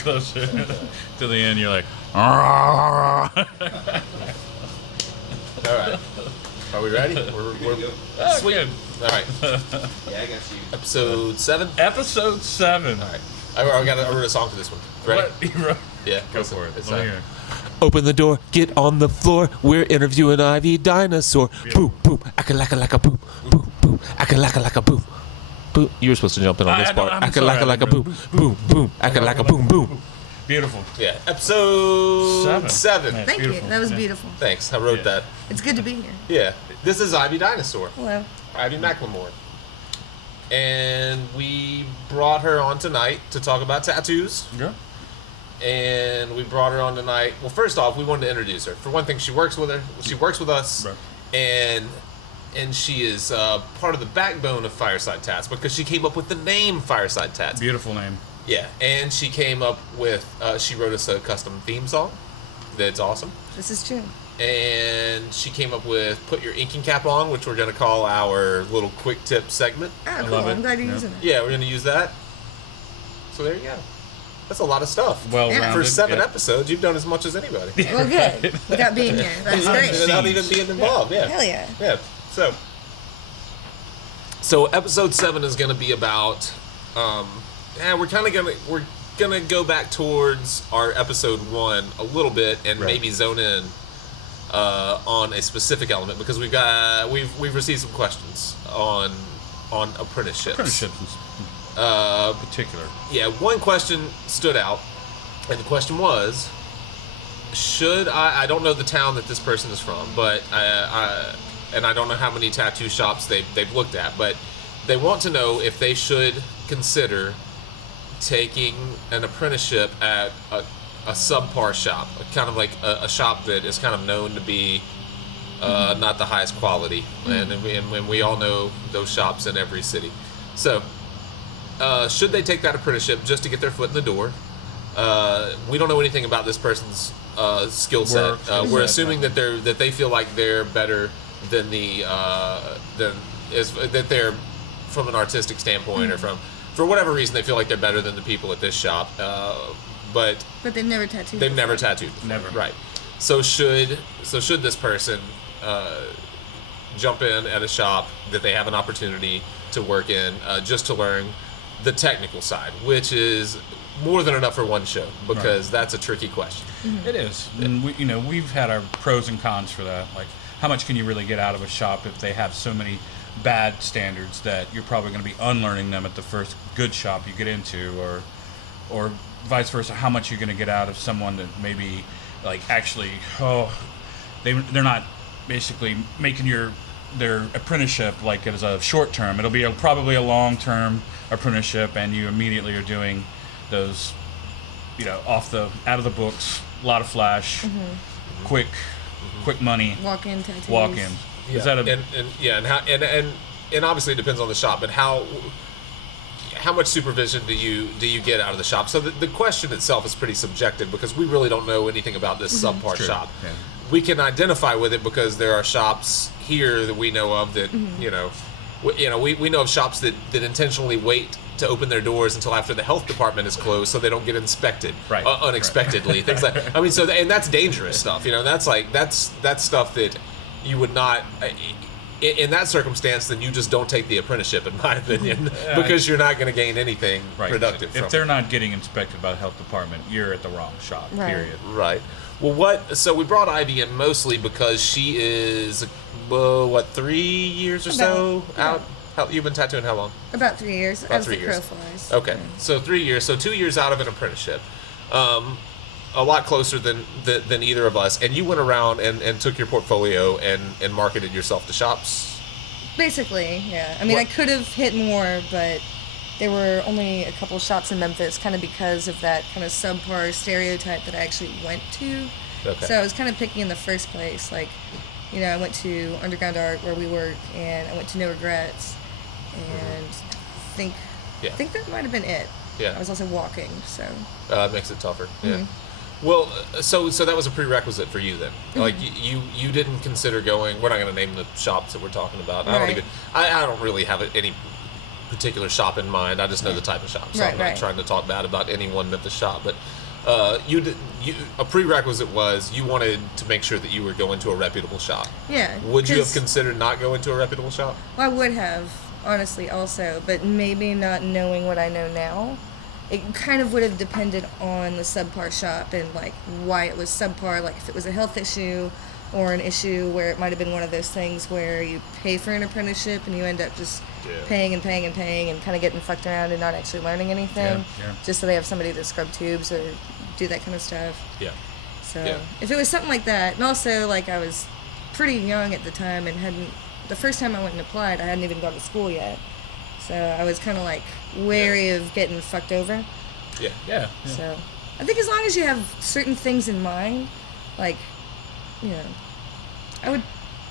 closer to the end. You're like, all right. Are we ready? We're sweet. All right. Yeah, I got you. Episode 7? Episode 7. All right. I wrote a song for this one. Ready? What? You wrote? Yeah. Go for it. It's Let me hear. Open the door, get on the floor. We're interviewing Ivy Dinosaur. Boom, boom, akalaka boom, boom, boom, akalaka boom, boom. You were supposed to jump in on this part. Akalaka boom, boom, boom, akalaka boom, boom. Beautiful. Yeah. Episode 7. Yeah, Thank beautiful. you. That was Yeah. beautiful. Thanks. I wrote that. It's good to be here. Yeah. This is Ivy Dinosaur. Hello. Ivy Mclemore. And we brought her on tonight to talk about tattoos. Yeah. And we brought her on tonight. Well, first off, we wanted to introduce her. For one thing, she works with us, Right. and she is part of the backbone of Fireside Tats because she came up with the name Fireside Tats. Beautiful name. Yeah, and she came up with she wrote us a custom theme song. That's awesome. This is true. And she came up with Put Your Inking Cap On, which we're going to call our little quick tip segment. Ah, cool. love it. I'm glad you're Yeah. using it. Yeah, we're going to use that. So there you go. That's a lot of stuff. Well-rounded. For 7 yeah. episodes, you've done as much as anybody. Well, good. Without being here. That's great. Without even being involved, yeah. Hell yeah. Yeah. So episode 7 is going to be about we're gonna go back towards our episode 1 a little bit and Right. maybe zone in on a specific element because we've received some questions on apprenticeships. Apprenticeships in particular. Yeah, one question stood out, and the question was, should I don't know the town that this person is from, but and I don't know how many tattoo shops they've looked at, but they want to know if they should consider taking an apprenticeship at a subpar shop, kind of like a shop that is kind of known to be not the highest quality, and we all know those shops in every city. So, should they take that apprenticeship just to get their foot in the door? We don't know anything about this person's skill set. We're assuming that they feel like they're better than that they're from an artistic standpoint or for whatever reason they feel like they're better than the people at this shop. But they've never tattooed. they've never tattooed. Never. Right. So should this person jump in at a shop that they have an opportunity to work in just to learn the technical side, which is more than enough for one show because that's a tricky question. It is. And we've had our pros and cons for that. Like, how much can you really get out of a shop if they have so many bad standards that you're probably going to be unlearning them at the first good shop you get into, or vice versa, how much you're going to get out of someone that maybe like actually they're not basically making their apprenticeship like as a short term. It'll be probably a long term apprenticeship, and you immediately are doing those out of the books, a lot of flash, quick money Walk-in tattoos. walk-in. Yeah. Is that and obviously it depends on the shop, but how much supervision do you get out of the shop? So the question itself is pretty subjective because we really don't know anything about this subpar True. shop. Yeah. We can identify with it because there are shops here that we know of that we know of shops that intentionally wait to open their doors until after the health department is closed so they don't get inspected unexpectedly. Things like and that's dangerous stuff. That's stuff that you would not. In that circumstance, then you just don't take the apprenticeship, in my opinion, because you're not going to gain anything productive from If they're not getting inspected by the health department, you're at the wrong shop. Right. Period. Right. Well, so we brought Ivy in mostly because she is, 3 years or so out? You've been tattooing how long? About 3 years. About as 3 the years. crow flies. Okay, so 3 years. So 2 years out of an apprenticeship. A lot closer than either of us. And you went around and took your portfolio and marketed yourself to shops? Basically, yeah. I mean, I could have hit more, but there were only a couple shops in Memphis kind of because of that kind of subpar stereotype that I actually went to. Okay. So I was kind of picking in the first place. Like, I went to Underground Art where we work, and I went to No Regrets, and I think that might have been it. Yeah. I was also walking, so. It makes it tougher. Yeah. Well, so that was a prerequisite for you then. Like you didn't consider going. We're not going to name the shops that we're talking about. I don't really have any particular shop in mind. I just know the type of shop, so Right, I'm not right. trying to talk bad about any one Memphis shop. But a prerequisite was you wanted to make sure that you were going to a reputable shop. Yeah. Would you have 'cause- considered not going to a reputable shop? Well, I would have, honestly, also, but maybe not knowing what I know now. It kind of would have depended on the subpar shop and like why it was subpar, like if it was a health issue or an issue where it might have been one of those things where you pay for an apprenticeship and you end up just paying and paying and paying and kind of getting fucked around and not actually learning anything, just so they have somebody to scrub tubes or do that kind of stuff. Yeah. So Yeah. if it was something like that, and also like I was pretty young at the time and the first time I went and applied, I hadn't even gone to school yet. So I was kind of like wary of getting fucked over. Yeah. So I think as long as you have certain things in mind, like, I would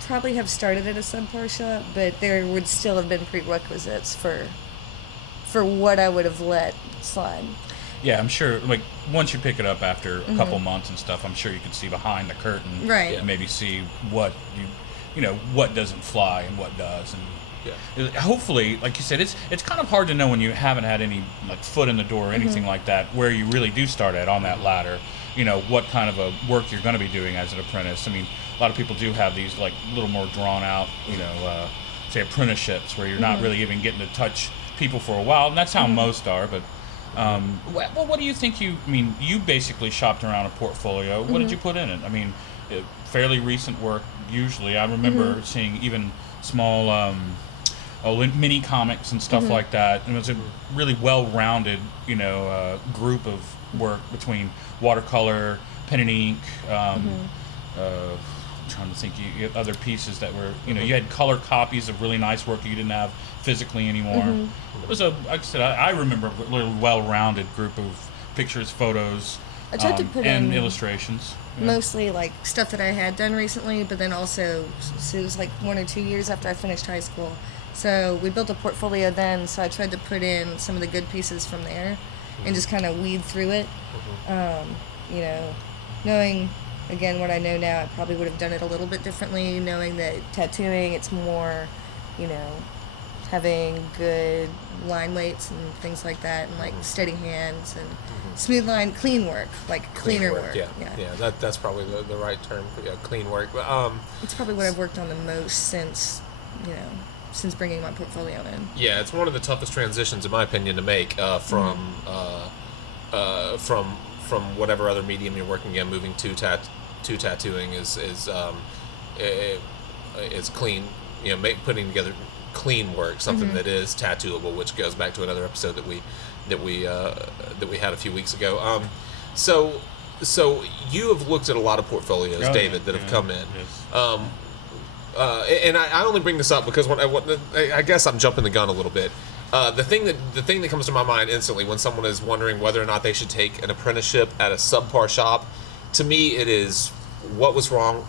probably have started at a subpar shop, but there would still have been prerequisites for what I would have let slide. Yeah, I'm sure. Like once you pick it up after a couple months and stuff, I'm sure you can see behind the curtain, Right. And maybe see what what doesn't fly and what does, and hopefully, like you said, it's kind of hard to know when you haven't had any like foot in the door or anything like that, where you really do start at on that ladder. What kind of a work you're going to be doing as an apprentice. I mean, a lot of people do have these like a little more drawn out, say apprenticeships where you're not really even getting to touch people for a while, and that's how most are. But well, what do you think? You basically shopped around a portfolio. What did you put in it? I mean, fairly recent work. Usually, I remember seeing even small mini comics and stuff like that. And it was a really well-rounded, group of work between watercolor, pen and ink. Trying to think, you had other pieces that were, you had color copies of really nice work you didn't have physically anymore. It was like I said, I remember a really well-rounded group of pictures, photos, I tried to put and in illustrations. mostly like stuff that I had done recently, but then also so it was like 1 or 2 years after I finished high school. So we built a portfolio then, so I tried to put in some of the good pieces from there and just kind of weed through it. Knowing again what I know now, I probably would have done it a little bit differently, knowing that tattooing, it's more, having good line weights and things like that, and like steady hands and smooth line, clean work, like cleaner work. Yeah. That's probably the right term for clean work. But it's probably what I've worked on the most since bringing my portfolio in. Yeah, it's one of the toughest transitions, in my opinion, to make from whatever other medium you're working in, moving to tattooing is clean. Putting together clean work, something that is tattooable, which goes back to another episode that we had a few weeks ago. So you have looked at a lot of portfolios, David, that have come in. Yes. And I only bring this up because I guess I'm jumping the gun a little bit. The thing that comes to my mind instantly when someone is wondering whether or not they should take an apprenticeship at a subpar shop, to me it is what was wrong.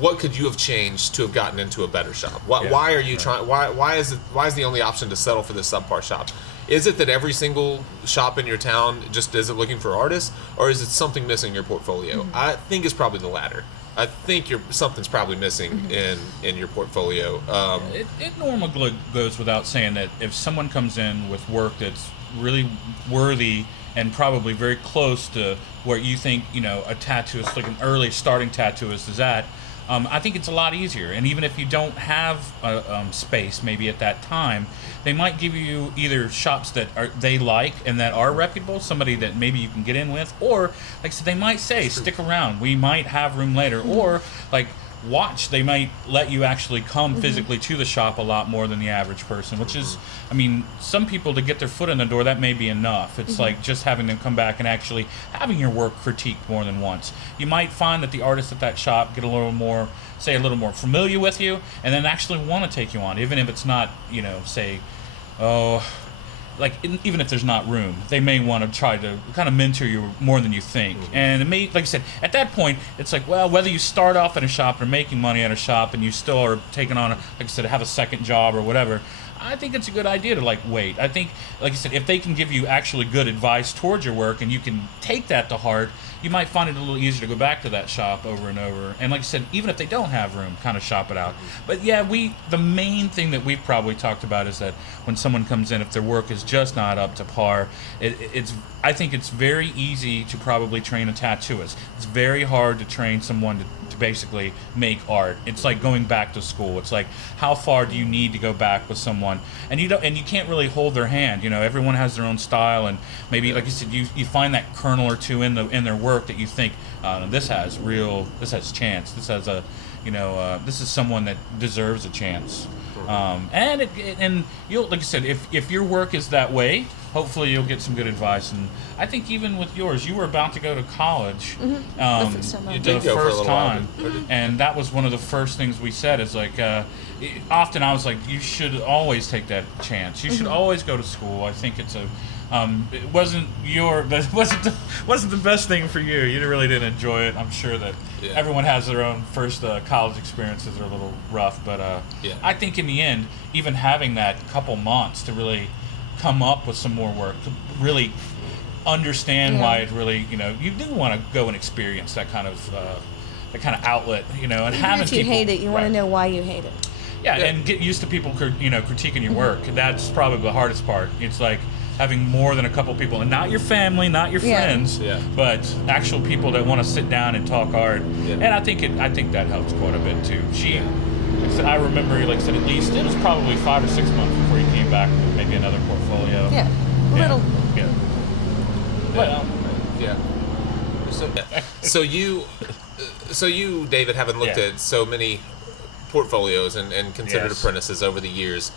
What could you have changed to have gotten into a better shop? Why are you trying? Why is the only option to settle for this subpar shop? Is it that every single shop in your town just isn't looking for artists, or is it something missing in your portfolio? I think it's probably the latter. I think something's probably missing in your portfolio. It normally goes without saying that if someone comes in with work that's really worthy and probably very close to where you think a tattooist, like an early starting tattooist, is at, I think it's a lot easier. And even if you don't have space, maybe at that time, they might give you either shops that they like and that are reputable, somebody that maybe you can get in with, or like I said, they might say, stick around, we might have room later, or like watch, they might let you actually come physically to the shop a lot more than the average person, which is, some people, to get their foot in the door, that may be enough. It's like just having them come back and actually having your work critiqued more than once. You might find that the artists at that shop get a little more familiar with you, and then actually want to take you on, even if it's not, even if there's not room, they may want to try to kind of mentor you more than you think. And it may, like I said, at that point, it's like, well, whether you start off at a shop or making money at a shop and you still are taking on, like I said, have a second job or whatever, I think it's a good idea to like wait. I think, like I said, if they can give you actually good advice towards your work and you can take that to heart, you might find it a little easier to go back to that shop over and over. And like I said, even if they don't have room, kind of shop it out. But yeah, the main thing that we've probably talked about is that when someone comes in, if their work is just not up to par, I think it's very easy to probably train a tattooist. It's very hard to train someone to basically make art. It's like going back to school. It's like, how far do you need to go back with someone? And you can't really hold their hand. Everyone has their own style, and maybe, like you said, you find that kernel or two in their work that you think, this has chance. This has this is someone that deserves a chance. And you'll, like I said, if your work is that way, hopefully you'll get some good advice. And I think even with yours, you were about to go to college did go for a little time, while. and that was one of the first things we said. Is like, often I was like, you should always take that chance. You should always go to school. I think it's it wasn't wasn't the best thing for you. You really didn't enjoy it. I'm sure that everyone has their own first college experiences are a little rough, but I think in the end, even having that couple months to really come up with some more work, to really understand why it really, you do want to go and experience that kind of outlet, and Even having if you people, hate it, you want to right. know why you hate it. Yeah, and get used to people, critiquing your work. That's probably the hardest part. It's like having more than a couple people, and not your family, not your friends, but actual people that want to sit down and talk art. Yeah. And I think that helps quite a bit too. Like I said, I remember, like I said, at least it was probably 5 or 6 months before you came back with maybe another portfolio. Yeah, a little. Yeah. Well, yeah. So you, David, having looked at so many portfolios and considered apprentices over the years,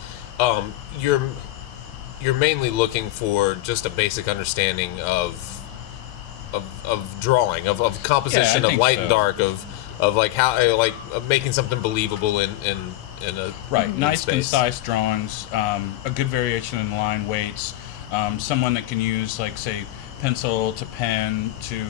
you're mainly looking for just a basic understanding of drawing, of composition, of light and dark, of like how of making something believable in a nice space. concise drawings, a good variation in line weights, someone that can use, like, say, pencil to pen to,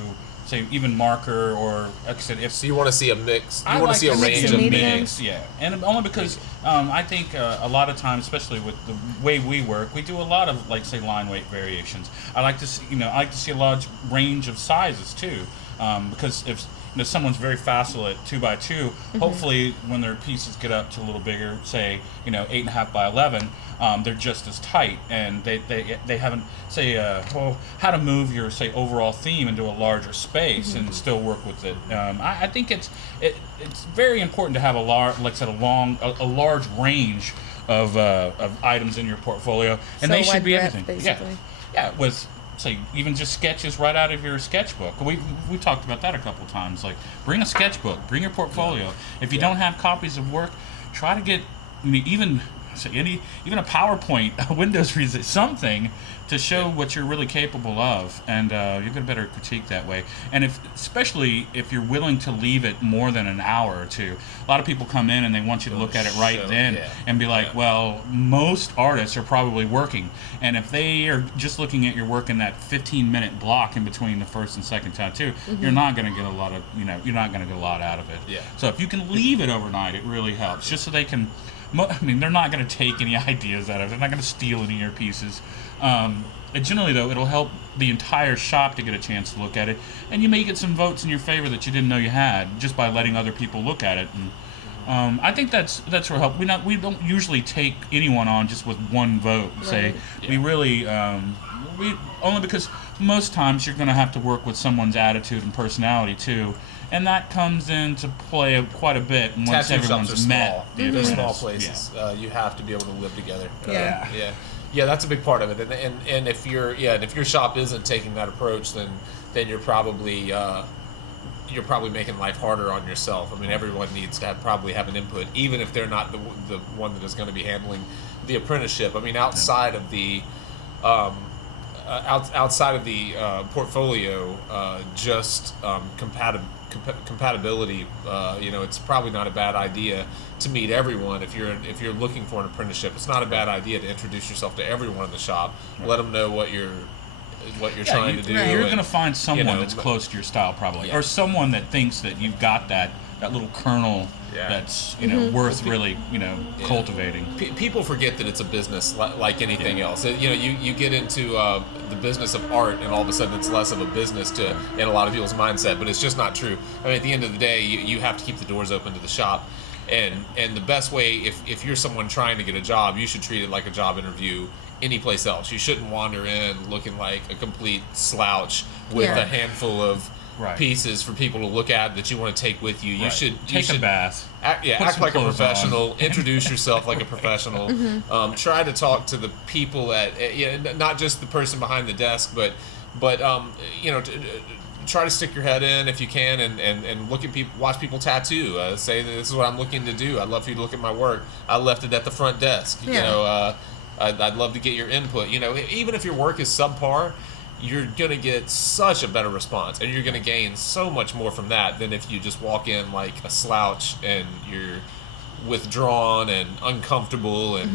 say, even marker, or, like I said, so you want to see a mix. You I want like to see a range of mix, and only because I think a lot of times, especially with the way we work, we do a lot of, like, say, line weight variations. I like to see a large range of sizes too, because if someone's very facile at 2x2, hopefully when their pieces get up to a little bigger, say 8.5 by 11, they're just as tight, and they haven't, say, how to move your, say, overall theme into a larger space and still work with it. I think it's very important to have a large range of items in your portfolio, and they should be everything. Basically. Yeah, with, say, even just sketches right out of your sketchbook. We talked about that a couple of times. Like, bring a sketchbook, bring your portfolio. If you don't have copies of work, try to get even a PowerPoint, a Windows presentation, something to show what you're really capable of, and you get a better critique that way. And especially if you're willing to leave it more than an hour or two. A lot of people come in and they want you to look at it right then and be like, well, most artists are probably working, and if they are just looking at your work in that 15-minute block in between the first and second tattoo, you're not going to get a lot of, you're not going to get a lot out of it. Yeah. So if you can leave it overnight, it really helps, just so they can. They're not going to take any ideas out of it. They're not going to steal any of your pieces. Generally, though, it'll help the entire shop to get a chance to look at it, and you may get some votes in your favor that you didn't know you had just by letting other people look at it. And I think that's where help. We don't usually take anyone on just with one vote. Say we really only because most times you're going to have to work with someone's attitude and personality too. And that comes into play quite a bit once everyone's met. They're small places. You have to be able to live together. Yeah, that's a big part of it. And if your shop isn't taking that approach, then you're probably making life harder on yourself. I mean, everyone needs to probably have an input, even if they're not the one that is going to be handling the apprenticeship. I mean, outside of the portfolio, just compatibility. It's probably not a bad idea to meet everyone. If you're looking for an apprenticeship, it's not a bad idea to introduce yourself to everyone in the shop. Let them know what you're trying to do. You're going to find someone that's close to your style, probably, or someone that thinks that you've got that little kernel Yeah. that's worth really cultivating. People forget that it's a business like anything else. You get into the business of art, and all of a sudden it's less of a business in a lot of people's mindset. But it's just not true. I mean, at the end of the day, you have to keep the doors open to the shop, and the best way, if you're someone trying to get a job, you should treat it like a job interview any place else. You shouldn't wander in looking like a complete slouch with a handful of pieces for people to look at that you want to take with you. You should take a bath. Act like a professional. Introduce yourself like a professional. Try to talk to the people not just the person behind the desk, but try to stick your head in if you can, and look at people, watch people tattoo. Say that this is what I'm looking to do. I'd love for you to look at my work. I left it at the front desk. I'd love to get your input. Even if your work is subpar, you're going to get such a better response, and you're going to gain so much more from that than if you just walk in like a slouch and you're withdrawn and uncomfortable, and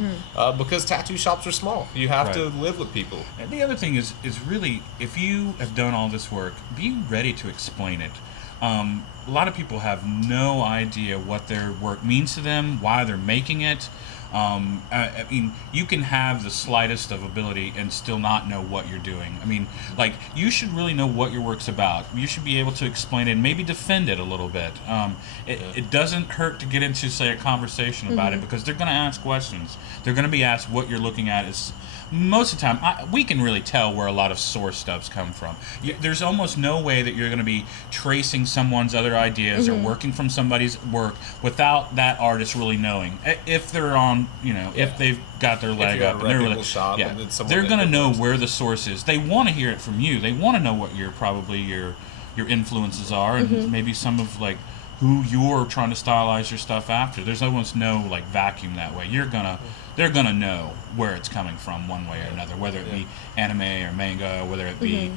because tattoo shops are small, you have to live with people. And the other thing is really, if you have done all this work, be ready to explain it. A lot of people have no idea what their work means to them, why they're making it. I mean, you can have the slightest of ability and still not know what you're doing. I mean, like, you should really know what your work's about. You should be able to explain it and maybe defend it a little bit. It doesn't hurt to get into, say, a conversation about it, because they're going to ask questions. They're going to be asked what you're looking at. Is most of the time, we can really tell where a lot of source stuff's come from. There's almost no way that you're going to be tracing someone's other ideas or working from somebody's work without that artist really knowing. If they're on, if they've got their leg up, and they're really, they're going to know where the source is. They want to hear it from you. They want to know what your influences are, and maybe some of like who you're trying to stylize your stuff after. There's almost no like vacuum that way. They're gonna know where it's coming from one way or another, whether it be anime or manga, whether it be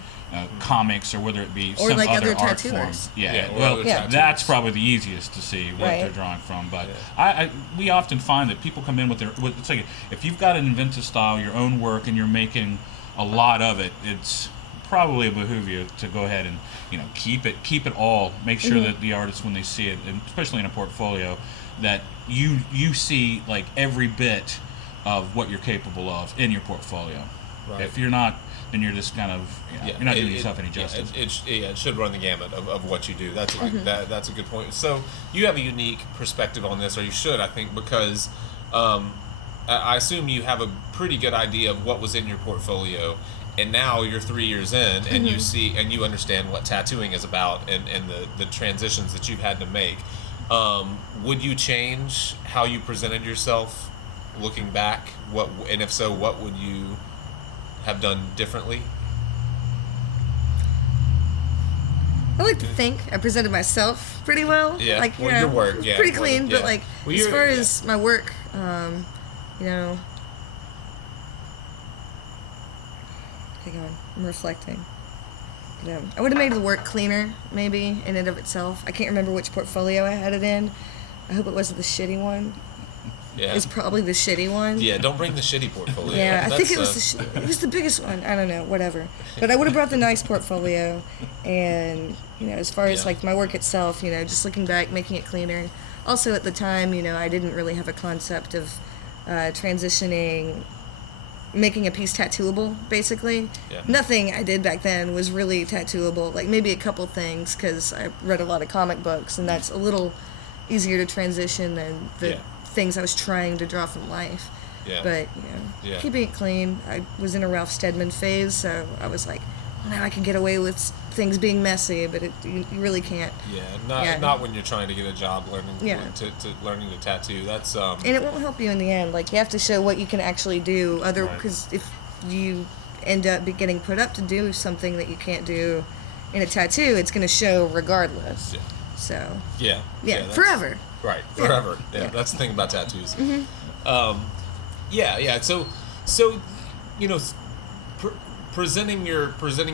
comics, or whether it be or some like other other art tattooers. form. That's probably the easiest to see what they're drawing from. But we often find that people come in with it's like, if you've got an inventive style, your own work, and you're making a lot of it, it's probably behoove you to go ahead and keep it all. Make sure that the artists, when they see it, and especially in a portfolio, that you see like every bit of what you're capable of in your portfolio. Right. If you're not, then you're just kind of you're not doing yourself any justice. It should run the gamut of what you do. That's a good point. So you have a unique perspective on this, or you should, I think, because I assume you have a pretty good idea of what was in your portfolio, and now you're 3 years in, and you see and you understand what tattooing is about, and the transitions that you've had to make. Would you change how you presented yourself looking back? And if so, what would you have done differently? I like to think I presented myself pretty well. Yeah, like your work, pretty clean. But like, as far as my work, hang on, I'm reflecting. I would have made the work cleaner, maybe, in and of itself. I can't remember which portfolio I had it in. I hope it wasn't the shitty one. Yeah. It's probably the shitty one. Yeah, don't bring the shitty portfolio. Yeah, I think it was it was the biggest one. I don't know, whatever. But I would have brought the nice portfolio, and as far as like my work itself, just looking back, making it cleaner. Also at the time, I didn't really have a concept of transitioning, making a piece tattooable, basically. Yeah. Nothing I did back then was really tattooable. Like maybe a couple things, because I read a lot of comic books, and that's a little easier to transition than the things I was trying to draw from life. Yeah. But keeping it clean. I was in a Ralph Steadman phase, so I was like, now I can get away with things being messy, but you really can't. Yeah, not when you're trying to get a job learning to tattoo. That's and it won't help you in the end. Like, you have to show what you can actually do. Because if you end up getting put up to do something that you can't do in a tattoo, it's going to show regardless. Yeah. So. Yeah, forever. Right, forever. Yeah, that's the thing about tattoos. So presenting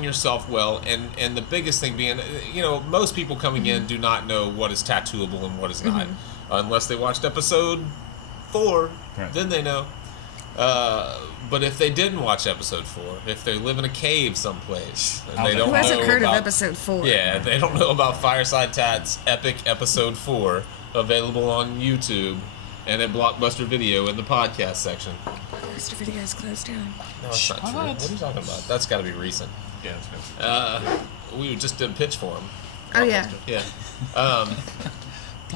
yourself well, and the biggest thing being, most people coming in do not know what is tattooable and what is not, unless they watched episode 4. Right. Then they know. But if they didn't watch episode 4, if they live in a cave someplace, and they don't know who hasn't heard about, of episode 4? Yeah, they don't know about Fireside Tats epic episode 4. available on YouTube and at Blockbuster Video in the podcast section. Mr. Video's closed down. No, it's not true. What are you talking about? That's got to be recent. Yeah, it's We just did a pitch for him. Oh, yeah. Yeah.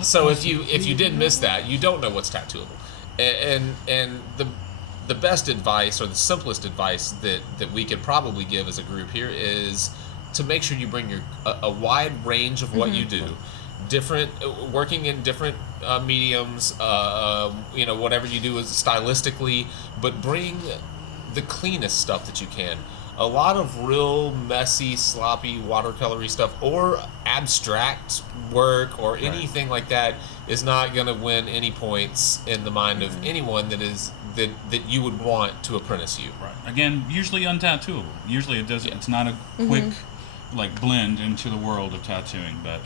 So if you did miss that, you don't know what's tattooable, and the best advice or the simplest advice that we could probably give as a group here is to make sure you bring a wide range of what you do, different working in different mediums, whatever you do is stylistically, but bring the cleanest stuff that you can. A lot of real messy, sloppy, watercolory stuff or abstract work or anything like that is not going to win any points in the mind of anyone that you would want to apprentice you. Right. Again, usually untattooable. Usually it doesn't. It's not a quick blend into the world of tattooing, but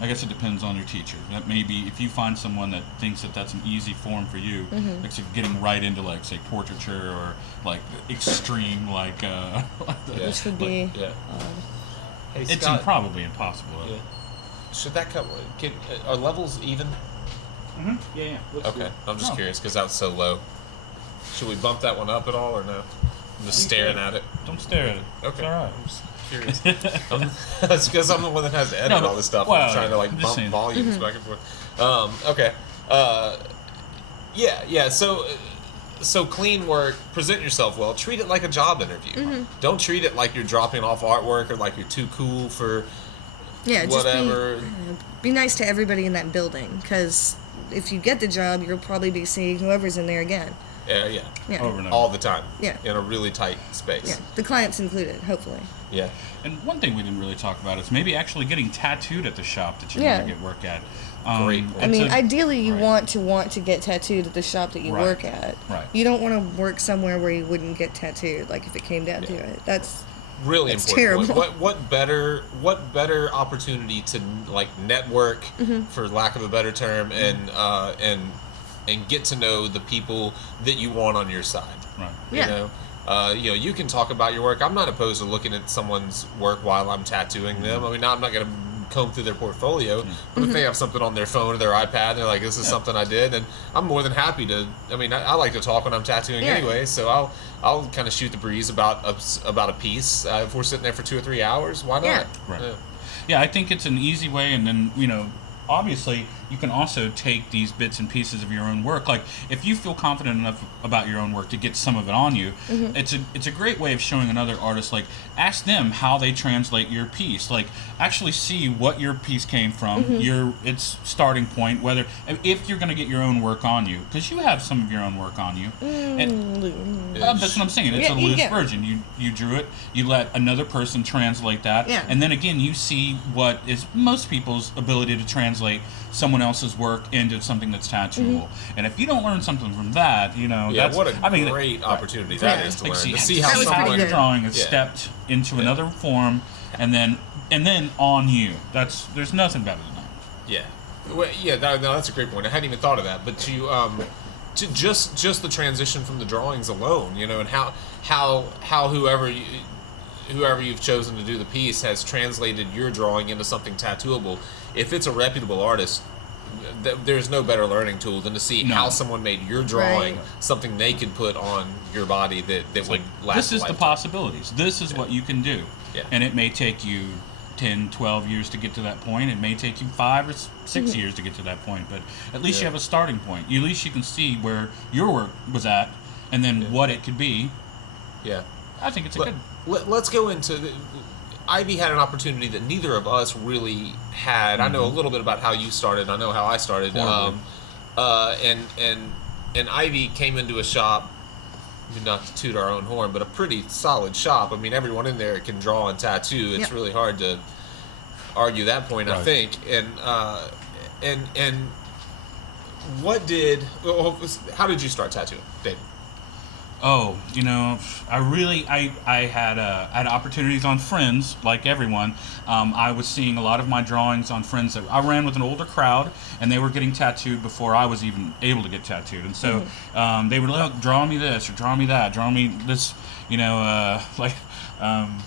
I guess it depends on your teacher. That may be, if you find someone that thinks that that's an easy form for you, like so getting right into, like, say, portraiture or, like, extreme, like, Which would be Hey, it's Scott, probably impossible. Yeah. Should that come? Are levels even? Yeah. Okay, I'm just curious because that was so low. Should we bump that one up at all or no? I'm just staring at it. Don't stare at it. Okay. It's all right. I'm just curious. That's because I'm the one that has to edit No, but- all this stuff. well, I'm trying to, like, I'm just bump saying. volumes back and forth. Okay. Yeah. So clean work. Present yourself well. Treat it like a job interview. Don't treat it like you're dropping off artwork or like you're too cool for whatever. Just be nice to everybody in that building, because if you get the job, you'll probably be seeing whoever's in there again. Yeah. Over and over. All the time. Yeah. In a really tight space. Yeah, the clients included, hopefully. Yeah. And one thing we didn't really talk about is maybe actually getting tattooed at the shop that you Yeah. want to get work at. Great point. I mean, it's a- ideally, you right. want to get tattooed at the shop that you Right. work at. Right. You don't want to work somewhere where you wouldn't get tattooed. Like if it came down to it, that's Really That's important. terrible. What better opportunity to, like, network, for lack of a better term, and get to know the people that you want on your side. Right. Yeah. You can talk about your work. I'm not opposed to looking at someone's work while I'm tattooing them. I mean, I'm not going to comb through their portfolio, but if they have something on their phone or their iPad, they're like, "This is something I did," and I'm more than happy to. I mean, I like to talk when I'm tattooing anyway, so I'll kind of shoot the breeze about a piece. If we're sitting there for 2 or 3 hours, why not? Yeah. Right. Yeah, I think it's an easy way, and then, obviously, you can also take these bits and pieces of your own work. Like, if you feel confident enough about your own work to get some of it on you, it's a great way of showing another artist, like, ask them how they translate your piece. Like, actually see what your piece came from, its starting point, whether, if you're going to get your own work on you, because you have some of your own work on you. And that's what I'm saying. It's a loose version. You drew it, you let another person translate that, and then again, you see what is most people's ability to translate someone else's work into something that's tattooable. And if you don't learn something from that, that's what a great opportunity that is to learn. To see how That was pretty someone good. drawing is stepped into another form, and then on you. There's nothing better than that. Yeah, well, that's a great point. I hadn't even thought of that. But to just the transition from the drawings alone, and how whoever you've chosen to do the piece has translated your drawing into something tattooable. If it's a reputable artist, there's no better learning tool than to see how someone made your drawing something they could put on your body that would last. This is a the lifetime. possibilities. This is what you can do. Yeah. And it may take you 10, 12 years to get to that point. It may take you 5 or 6 years to get to that point. But at least you have a starting point. At least you can see where your work was at and then what it could be. Yeah. I think it's a good... Let's go into... Ivy had an opportunity that neither of us really had. I know a little bit about how you started. I know how I started. And Ivy came into a shop, not to toot our own horn, but a pretty solid shop. I mean, everyone in there can draw and tattoo. It's really hard to argue that point, I think. And what did? Well, how did you start tattooing, David? Oh, I had opportunities on Friends, like everyone. I was seeing a lot of my drawings on Friends. I ran with an older crowd, and they were getting tattooed before I was even able to get tattooed. And so they would, look, draw me this, or draw me that, draw me this, like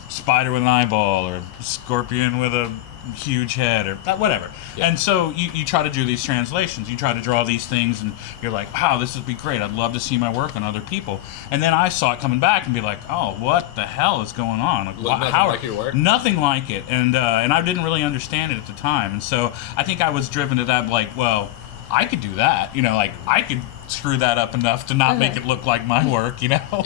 spider with an eyeball or scorpion with a huge head or whatever. Yeah. And so you try to do these translations. You try to draw these things, and you're like, wow, this would be great. I'd love to see my work on other people. And then I saw it coming back and be like, oh, what the hell is going on? Like, Look nothing like your work? Nothing like it. And I didn't really understand it at the time. And so I think I was driven to that, like, well, I could do that. You know, like, I could screw that up enough to not make it look like my work, you know?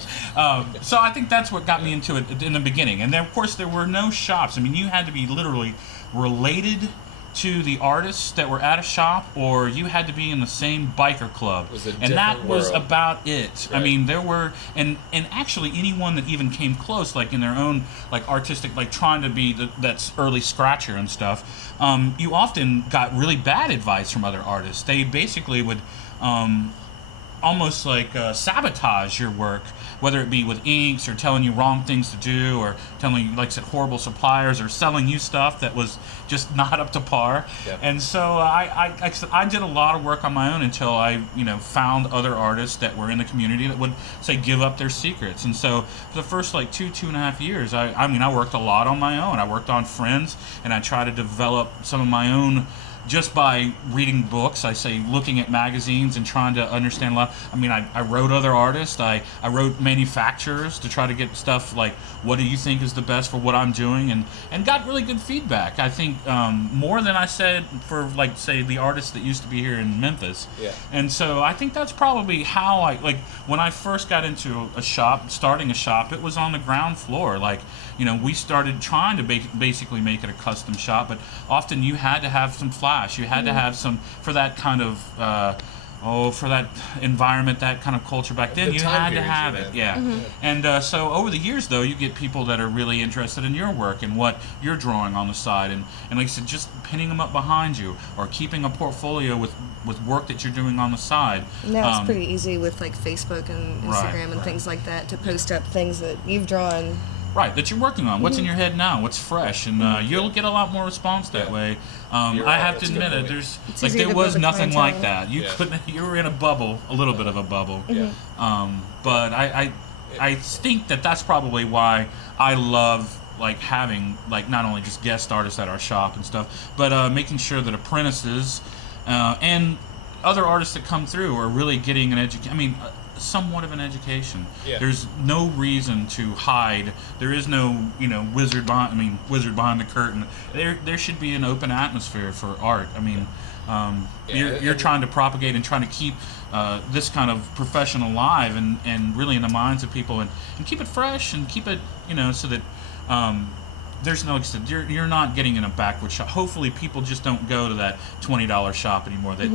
So I think that's what got me into it in the beginning. And then, of course, there were no shops. I mean, you had to be literally related to the artists that were at a shop, or you had to be in the same biker club. It was a and that different was world. about it. Right. I mean, there were, and actually anyone that even came close, like in their own, like artistic, like trying to be that early scratcher and stuff, you often got really bad advice from other artists. They basically would almost like sabotage your work, whether it be with inks or telling you wrong things to do, or telling you, like I said, horrible suppliers, or selling you stuff that was just not up to par. Yep. And so I did a lot of work on my own until I found other artists that were in the community that would say give up their secrets. And so for the first like 2.5 years, I worked a lot on my own. I worked on friends, and I tried to develop some of my own just by reading books. I say looking at magazines and trying to understand a lot. I mean, I wrote other artists. I wrote manufacturers to try to get stuff like, what do you think is the best for what I'm doing, and got really good feedback. I think more than I said for, like, say, the artists that used to be here in Memphis. Yeah. And so I think that's probably how when I first got into starting a shop, it was on the ground floor. Like, we started trying to basically make it a custom shop, but often you had to have some flash. You had to have some, for that kind of, for that environment, that kind of culture back then, The you time had to period have you're it. in. Yeah. And so over the years, though, you get people that are really interested in your work and what you're drawing on the side. And like I said, just pinning them up behind you, or keeping a portfolio with work that you're doing on the side. Now it's pretty easy with like Facebook and Instagram and things like that to post up things that you've drawn. Right, that you're working on. What's in your head now? What's fresh? And you'll get a lot more response that way. You're I right, have that's to a good admit it. point. There's It's like easy there to was build a nothing like clientele. that. You Yeah. couldn't. You were in a bubble, a little bit of a bubble. Yeah. But I think that's probably why I love like having like not only just guest artists at our shop and stuff, but making sure that apprentices and other artists that come through are really getting an education. I mean, somewhat of an education. Yeah. There's no reason to hide. There is no wizard behind the curtain. There should be an open atmosphere for art. I mean, you're trying to propagate and trying to keep this kind of profession alive and really in the minds of people, and keep it fresh and keep it so that there's no extent. You're not getting in a backward shop. Hopefully, people just don't go to that $20 shop anymore. That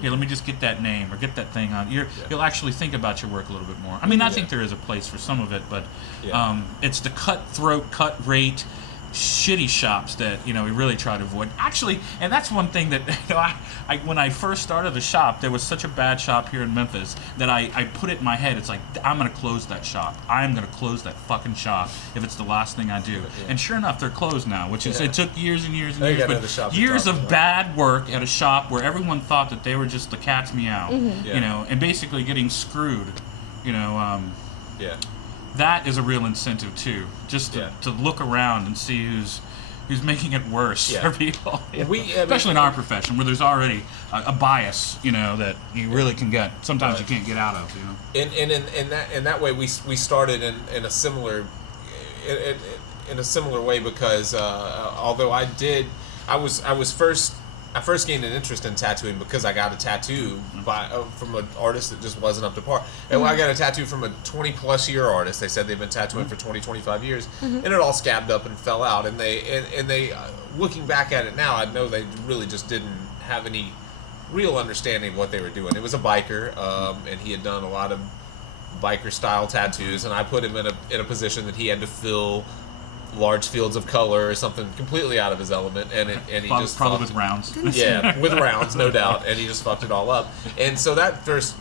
here, let me just get that name or get that thing on. You'll actually think about your work a little bit more. I mean, I think there is a place for some of it, but it's the cutthroat, cut rate, shitty shops that we really try to avoid. Actually, and that's one thing that I when I first started the shop, there was such a bad shop here in Memphis that I put it in my head. It's like, I'm gonna close that shop. I'm gonna close that fucking shop if it's the last thing I do. And sure enough, they're closed now. Which is it took years and years and Now you years, got another shop but to years talk of about. bad work at a shop where everyone thought that they were just the cat's meow. Yeah. And basically getting screwed. Yeah. That is a real incentive too, just to look around and see who's making it worse for people. Especially in our profession, where there's already a bias, that you really can get. Sometimes you can't get out of. And in that way, we started in a similar way, because although I first gained an interest in tattooing because I got a tattoo from an artist that just wasn't up to par. And I got a tattoo from a 20-plus year artist. They said they've been tattooing for 20, 25 years, and it all scabbed up and fell out. And they looking back at it now, I know they really just didn't have any real understanding of what they were doing. It was a biker, and he had done a lot of biker-style tattoos, and I put him in a position that he had to fill large fields of color or something completely out of his element, and he just probably fucked with rounds. Yeah, with rounds, no doubt, and he just fucked it all up. And so that first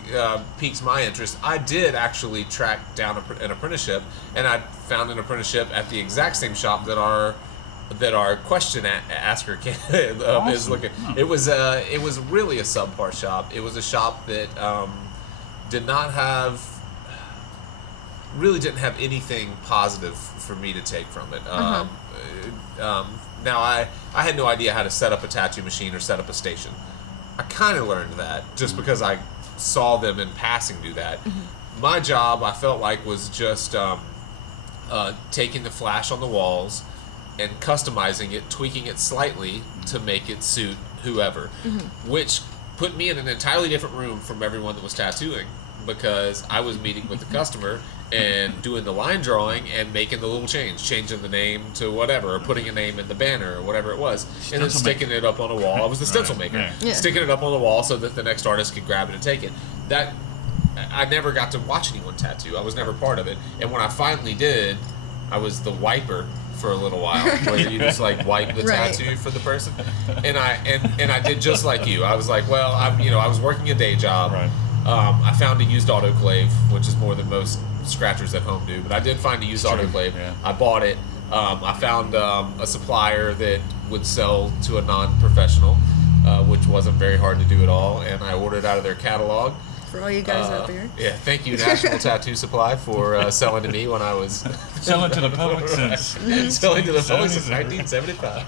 piques my interest. I did actually track down an apprenticeship, and I found an apprenticeship at the exact same shop that our question asker is looking. It was really a subpar shop. It was a shop that did not have really didn't have anything positive for me to take from it. Now, I had no idea how to set up a tattoo machine or set up a station. I kind of learned that just because I saw them in passing do that. My job, I felt like, was just taking the flash on the walls and customizing it, tweaking it slightly to make it suit whoever, which put me in an entirely different room from everyone that was tattooing, because I was meeting with the customer and doing the line drawing and making the little change, changing the name to whatever, or putting a name in the banner or whatever it was, and then sticking it up on a wall. I was the stencil maker, sticking it up on the wall so that the next artist could grab it and take it. That I never got to watch anyone tattoo. I was never part of it, and when I finally did, I was the wiper for a little while, where you just like wipe the tattoo for the person, and I did just like you. I was like, well, I was working a day job. Right. I found a used autoclave, which is more than most scratchers at home do, but I did find a used autoclave. Yeah. I bought it. I found a supplier that would sell to a non-professional, which wasn't very hard to do at all, and I ordered out of their catalog. For all you guys out there. Yeah, thank you, National Tattoo Supply, for selling to me when I was Selling to the public since selling to the public since 1975.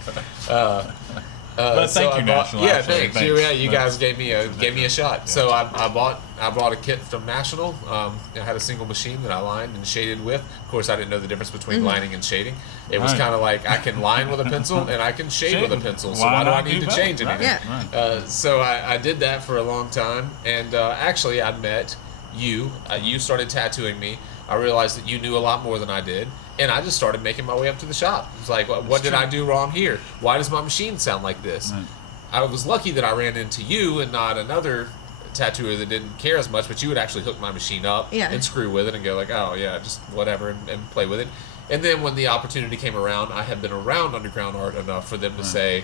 But thank you, National. Yeah, actually. thanks. Yeah, you guys gave me a shot. Yeah. So I bought a kit from National. I had a single machine that I lined and shaded with. Of course, I didn't know the difference between lining and shading. It was kind of like, I can line with a pencil and I can shade with a pencil. So why do I need to change anything? Yeah. So I did that for a long time, and actually I met you. You started tattooing me. I realized that you knew a lot more than I did, and I just started making my way up to the shop. It's like, what did I do wrong here? Why does my machine sound like this? Right. I was lucky that I ran into you and not another tattooer that didn't care as much, but you would actually hook my machine up and screw with it and go like, oh yeah, just whatever, and play with it. And then when the opportunity came around, I had been around underground art enough for them to say,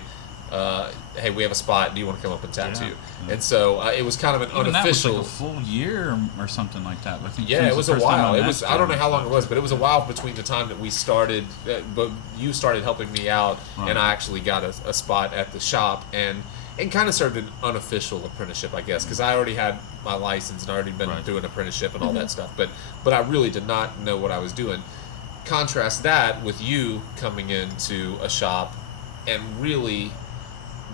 hey, we have a spot, do you want to come up and tattoo? And so it was kind of an unofficial. That was like a full year or something like that. I think it was a while. It was, I don't know how long it was, but it was a while between the time that we started, but you started helping me out, and I actually got a spot at the shop, and kind of served an unofficial apprenticeship, I guess, because I already had my license and I already been through an apprenticeship and all that stuff, but I really did not know what I was doing. Contrast that with you coming into a shop and really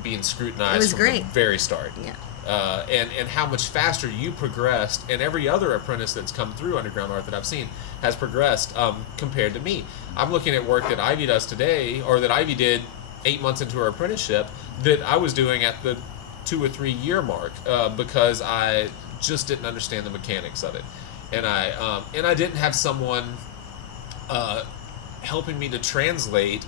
being scrutinized from the very start. Yeah. And how much faster you progressed, and every other apprentice that's come through underground art that I've seen has progressed compared to me. I'm looking at work that Ivy does today, or that Ivy did 8 months into her apprenticeship, that I was doing at the 2 or 3 year mark, because I just didn't understand the mechanics of it, and I didn't have someone helping me to translate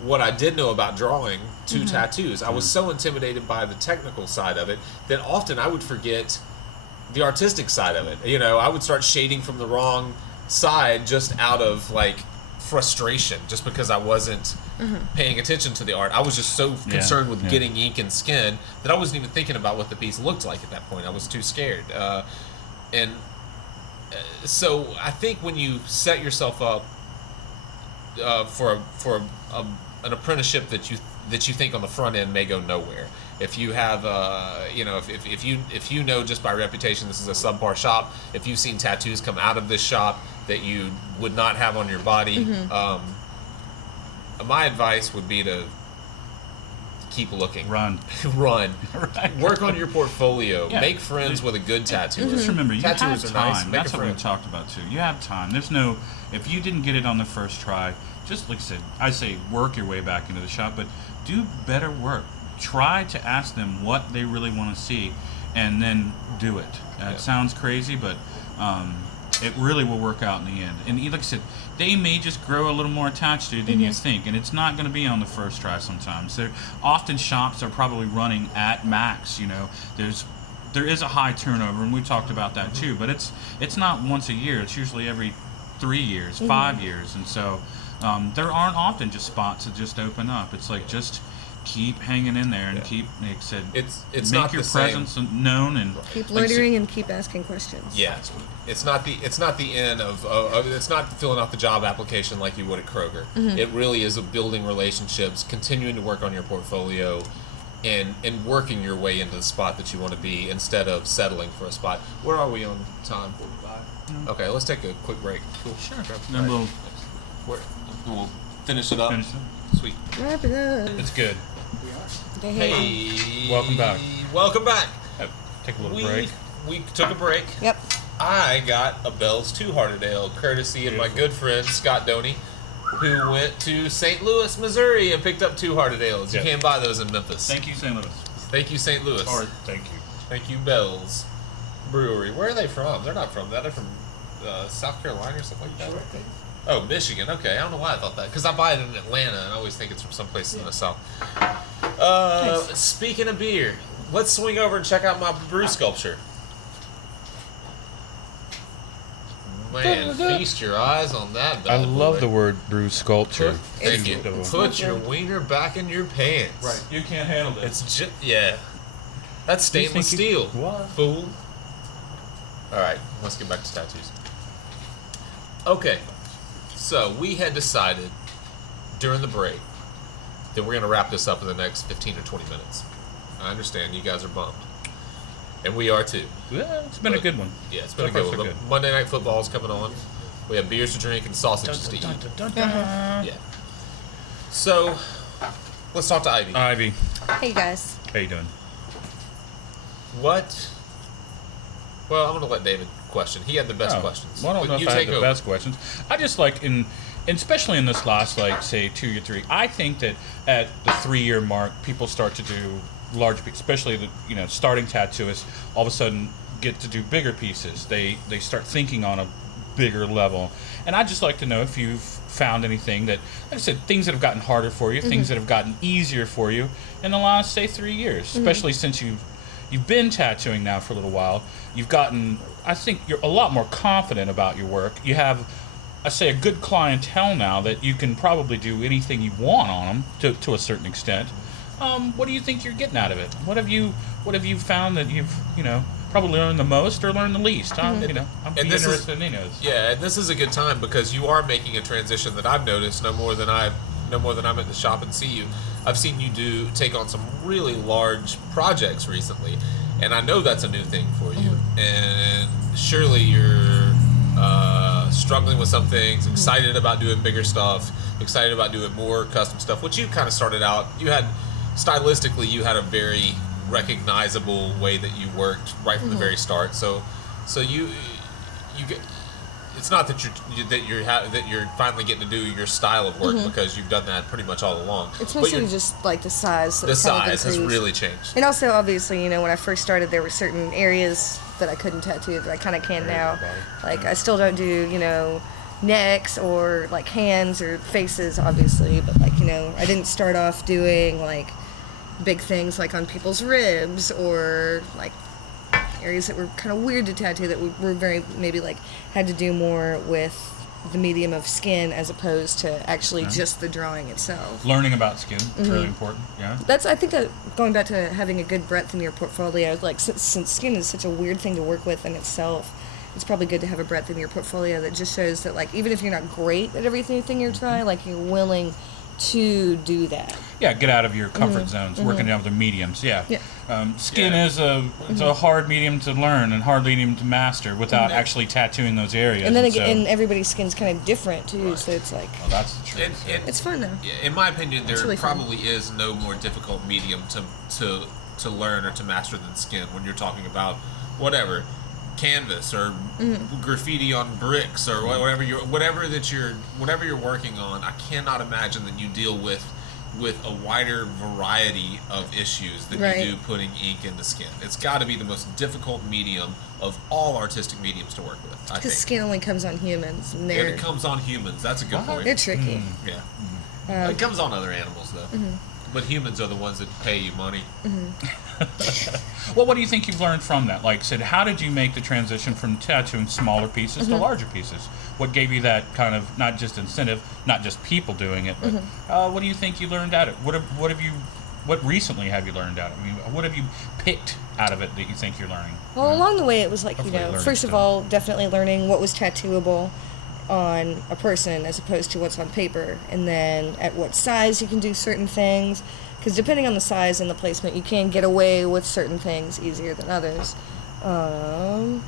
what I did know about drawing to tattoos. I was so intimidated by the technical side of it that often I would forget the artistic side of it. You know, I would start shading from the wrong side just out of like frustration, just because I wasn't paying attention to the art. I was just so concerned with getting ink and skin that I wasn't even thinking about what the piece looked like at that point. I was too scared. So I think when you set yourself up for an apprenticeship that you think on the front end may go nowhere. If you have, if you know just by reputation this is a subpar shop, if you've seen tattoos come out of this shop that you would not have on your body, my advice would be to keep looking. Run. Right. Work on your portfolio. Yeah. Make friends with a good tattooer. Just remember, you Tattooers have are time. nice. Make That's a what we friend. talked about too. You have time. There's no, if you didn't get it on the first try, just like I say, work your way back into the shop, but do better work. Try to ask them what they really want to see, and then do it. It sounds crazy, but it really will work out in the end. And like I said, they may just grow a little more attached to you than you think, and it's not going to be on the first try sometimes. Often shops are probably running at max. You know, there is a high turnover, and we talked about that too, but it's not once a year. It's usually every 3 years, 5 years, and so there aren't often just spots that just open up. It's like just keep hanging in there and keep, like I said, It's make not your the same. presence known and Keep like I said, loitering and keep asking questions. Yeah, it's not the end of it's not filling out the job application like you would at Kroger. It really is of building relationships, continuing to work on your portfolio, and working your way into the spot that you want to be instead of settling for a spot. Where are we on time? 45. Okay, let's take a quick break. Cool. Sure. Grab a Then bite. We'll finish it up. finish it. Sweet. Wrap it up. It's good. Hey. Welcome back. Welcome back. Take a little break. We took a break. Yep. I got a Bell's Two-Hearted Ale, courtesy of my good friend Scott Doney, who went to St. Louis, Missouri, and picked up Two-Hearted Ales. You Yep. can't buy those in Memphis. Thank you, St. Louis. Thank you, St. Louis. Or thank you. Thank you, Bell's Brewery. Where are they from? They're not from that. They're from South Carolina or something like that. Oh, Michigan. Okay, I don't know why I thought that. Because I buy it in Atlanta, and I always think it's from someplace in the South. Speaking of beer, let's swing over and check out my brew sculpture. Man, feast your eyes on that. I bad love boy. the word brew sculpture. Thank you. It's Put your wiener back in your pants. Right. You can't handle this. It's just That's stainless steel. What? Fool. All right, let's get back to tattoos. Okay, so we had decided during the break that we're going to wrap this up in the next 15 or 20 minutes. I understand you guys are bummed, and we are too. Yeah, it's been a good one. Yeah, it's been So a good far, one. so The good. Monday Night Football is coming on. We have beers to drink and sausages to eat. Yeah. So, let's talk to Ivy. Ivy, Hey guys. how you doing? What? Well, I'm going to let David question. He had the best questions. Well, I don't But know you if I had take the over. best questions. I just like especially in this last, like, say, 2 or 3. I think that at the 3-year mark, people start to do larger, especially the starting tattooists. All of a sudden, get to do bigger pieces. They start thinking on a bigger level. And I'd just like to know if you've found anything that, like I said, things that have gotten harder for you, things that have gotten easier for you in the last, say, 3 years, especially since you've been tattooing now for a little while. You've gotten, I think you're a lot more confident about your work. You have, I say, a good clientele now that you can probably do anything you want on them to a certain extent. What do you think you're getting out of it? What have you found that you've probably learned the most or learned the least? I'm interested in those. Yeah, and this is a good time because you are making a transition that I've noticed no more than I'm at the shop and see you. I've seen you take on some really large projects recently, and I know that's a new thing for you. And surely you're struggling with some things, excited about doing bigger stuff, excited about doing more custom stuff, which you kind of started out. Stylistically, you had a very recognizable way that you worked right from the very start. So you get. It's not that you're finally getting to do your style of work because you've done that pretty much all along. It's But mostly just like the size. the size has really changed. And also, obviously, when I first started, there were certain areas that I couldn't tattoo that I kind of can now. Like, I still don't do, necks or, like, hands or faces, obviously. But, like, I didn't start off doing, like, big things, like, on people's ribs or, like, areas that were kind of weird to tattoo that were very, maybe, like, had to do more with the medium of skin as opposed to actually just the drawing itself. Learning about skin is really important. Yeah. I think that going back to having a good breadth in your portfolio, like since skin is such a weird thing to work with in itself, it's probably good to have a breadth in your portfolio that just shows that, like, even if you're not great at everything you're trying, like, you're willing to do that. Yeah, get out of your comfort zones, working down with the mediums. Yeah. Skin is a hard medium to learn and hard medium to master without actually tattooing those areas. And then again, everybody's skin's kind of different too, so it's like, well, that's the truth. it's fun though. Yeah, in my opinion, there really fun. probably is no more difficult medium to learn or to master than skin. When you're talking about whatever canvas or graffiti on bricks or whatever you're working on, I cannot imagine that you deal with a wider variety of issues than you do putting ink in the skin. It's got to be the most difficult medium of all artistic mediums to work with, I think. Because skin only comes on humans, and And it comes on humans. That's a good point. they're tricky. Yeah. It comes on other animals, though. But humans are the ones that pay you money. Well, what do you think you've learned from that? Like I said, how did you make the transition from tattooing smaller pieces to larger pieces? What gave you that kind of, not just incentive, not just people doing it, but what do you think you learned out of it? What recently have you learned out of it? I mean, what have you picked out of it that you think you're learning? Well, along the way, it was like, Hopefully learning first of still. all, definitely learning what was tattooable on a person as opposed to what's on paper, and then at what size you can do certain things, because depending on the size and the placement, you can get away with certain things easier than others. Trying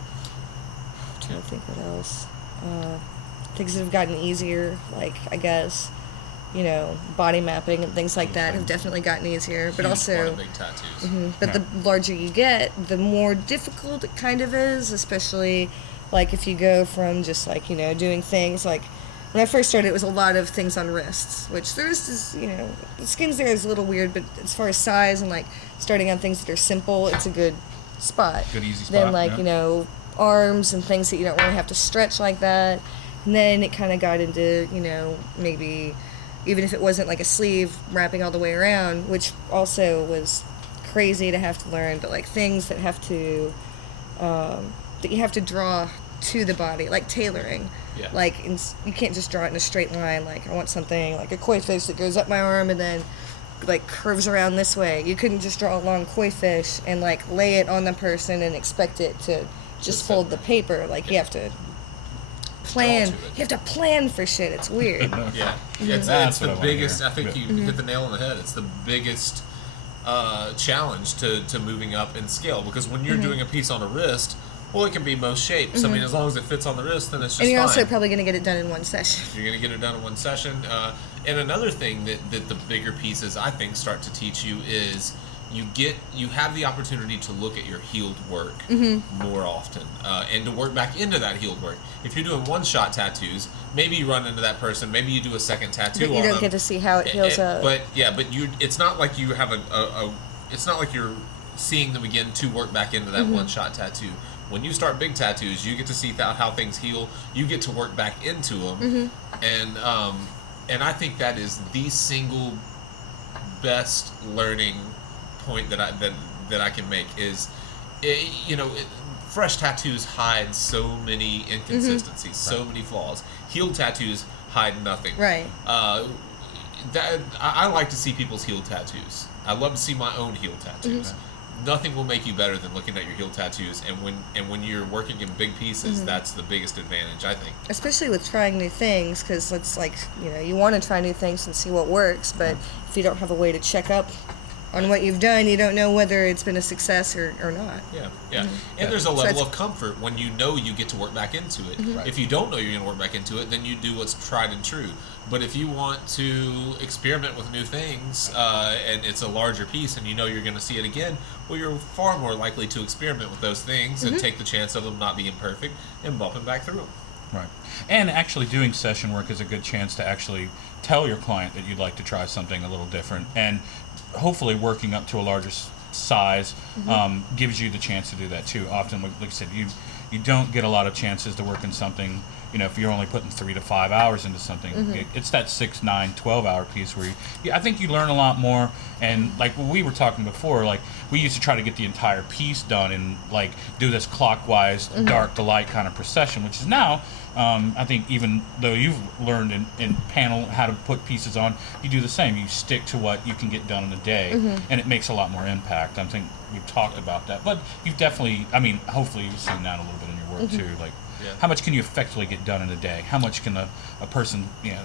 trying to think what else. Things that have gotten easier, like, I guess, you know, body mapping and things like that have definitely gotten easier. But Huge also, part of big tattoos. but Yeah. the larger you get, the more difficult it kind of is, especially like if you go from just like, you know, doing things like when I first started, it was a lot of things on wrists, which the wrist is, you know, the skin's there is a little weird, but as far as size and like starting on things that are simple, it's a good spot. Good, easy spot. Then like, yeah. you know, arms and things that you don't really have to stretch like that. And then it kind of got into, you know, maybe even if it wasn't like a sleeve wrapping all the way around, which also was crazy to have to learn, but like things that have to, that you have to draw to the body, like tailoring. Yeah. Like, you can't just draw it in a straight line. Like, I want something like a koi fish that goes up my arm and then like curves around this way. You couldn't just draw a long koi fish and like lay it on the person and expect it to just fold the paper. Like, you have to plan. Draw to it. You have to plan for shit. It's weird. Yeah, it's That's the what I wanna biggest. hear. I think you hit the nail on the head. It's the biggest challenge to moving up in scale, because when you're doing a piece on a wrist, well, it can be most shapes. I mean, as long as it fits on the wrist, then it's just And you're fine. also probably going to get it done in one session. You're going to get it done in one session. And another thing that the bigger pieces, I think, start to teach you is you have the opportunity to look at your healed work more often, and to work back into that healed work. If you're doing one-shot tattoos, maybe you run into that person, maybe you do a second tattoo But you on don't them. get to see how it heals up. But it's not like you have it's not like you're seeing them again to work back into that one-shot tattoo. When you start big tattoos, you get to see how things heal. You get to work back into them, and I think that is the single best learning point that I can make is, fresh tattoos hide so many inconsistencies, so many flaws. Healed tattoos hide nothing. Right. I like to see people's healed tattoos. I love to see my own healed tattoos. Nothing will make you better than looking at your healed tattoos, and when you're working in big pieces, that's the biggest advantage, I think. Especially with trying new things, because it's like, you know, you want to try new things and see what works, but if you don't have a way to check up on what you've done, you don't know whether it's been a success or not. Yeah. And there's a level of comfort when you know you get to work back into it. Right. If you don't know you're going to work back into it, then you do what's tried and true. But if you want to experiment with new things, and it's a larger piece and you know you're going to see it again, well, you're far more likely to experiment with those things and take the chance of them not being perfect and bumping back through them. Right. And actually doing session work is a good chance to actually tell your client that you'd like to try something a little different, and hopefully working up to a larger size gives you the chance to do that too. Often, like I said, you don't get a lot of chances to work in something, you know, if you're only putting 3 to 5 hours into something. It's that 6, 9, 12-hour piece where I think you learn a lot more. And like we were talking before, like we used to try to get the entire piece done and like do this clockwise dark to light kind of procession, which is now I think, even though you've learned in panel how to put pieces on, you do the same. You stick to what you can get done in a day, and it makes a lot more impact. I think we've talked about that, but you've definitely, I mean, hopefully you've seen that a little bit in your work too. Like, how much can you effectively get done in a day? How much can a person, you know,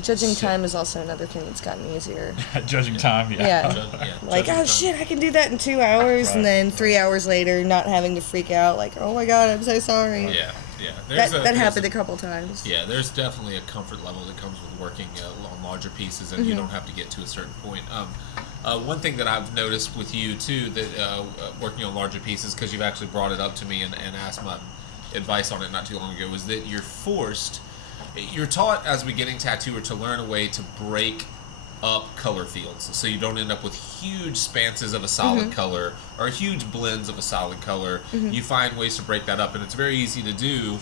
Judging time is also another thing that's gotten easier. judging time? Yeah. Like, Judging oh time. shit, I can do that in 2 hours, Right. and then 3 hours later, not having to freak out, like, oh my god, I'm so sorry. Yeah. That happened a couple times. Yeah, there's definitely a comfort level that comes with working on larger pieces, and you don't have to get to a certain point. One thing that I've noticed with you too, that working on larger pieces, because you've actually brought it up to me and asked my advice on it not too long ago, was that you're taught as a beginning tattooer to learn a way to break up color fields, so you don't end up with huge spanses of a solid color or huge blends of a solid color. You find ways to break that up, and it's very easy to do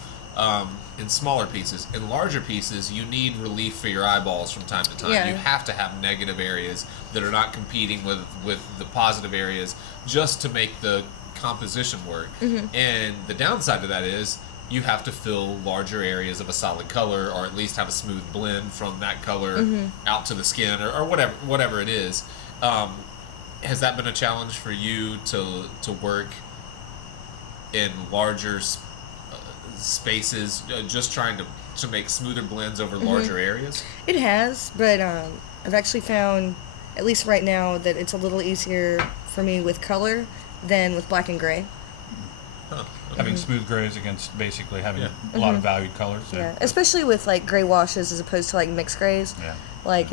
in smaller pieces. In larger pieces, you need relief for your eyeballs from time to time. Yeah. You have to have negative areas that are not competing with the positive areas just to make the composition work. And the downside to that is you have to fill larger areas of a solid color, or at least have a smooth blend from that color out to the skin, or whatever it is. Has that been a challenge for you to work in larger spaces, just trying to make smoother blends over larger areas? It has, but I've actually found, at least right now, that it's a little easier for me with color than with black and gray. having smooth grays against basically having Yeah. a lot of valued colors. So Yeah, especially with like gray washes as opposed to like mixed grays. Yeah. Like,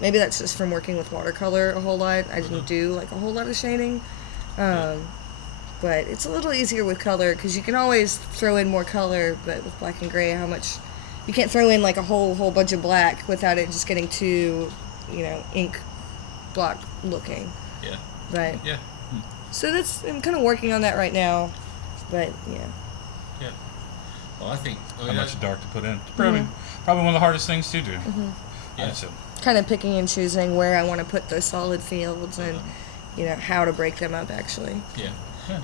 maybe that's just from working with watercolor a whole lot. I didn't do like a whole lot of shading. But it's a little easier with color because you can always throw in more color. But with black and gray, you can't throw in like a whole bunch of black without it just getting too, ink block looking. Yeah. But Yeah. so I'm kind of working on that right now. But yeah. Yeah. Well, I think. How much dark to put in? It's probably one of the hardest things to do. Yeah. I'd say. Kind of picking and choosing where I want to put those solid fields and how to break them up actually. Yeah.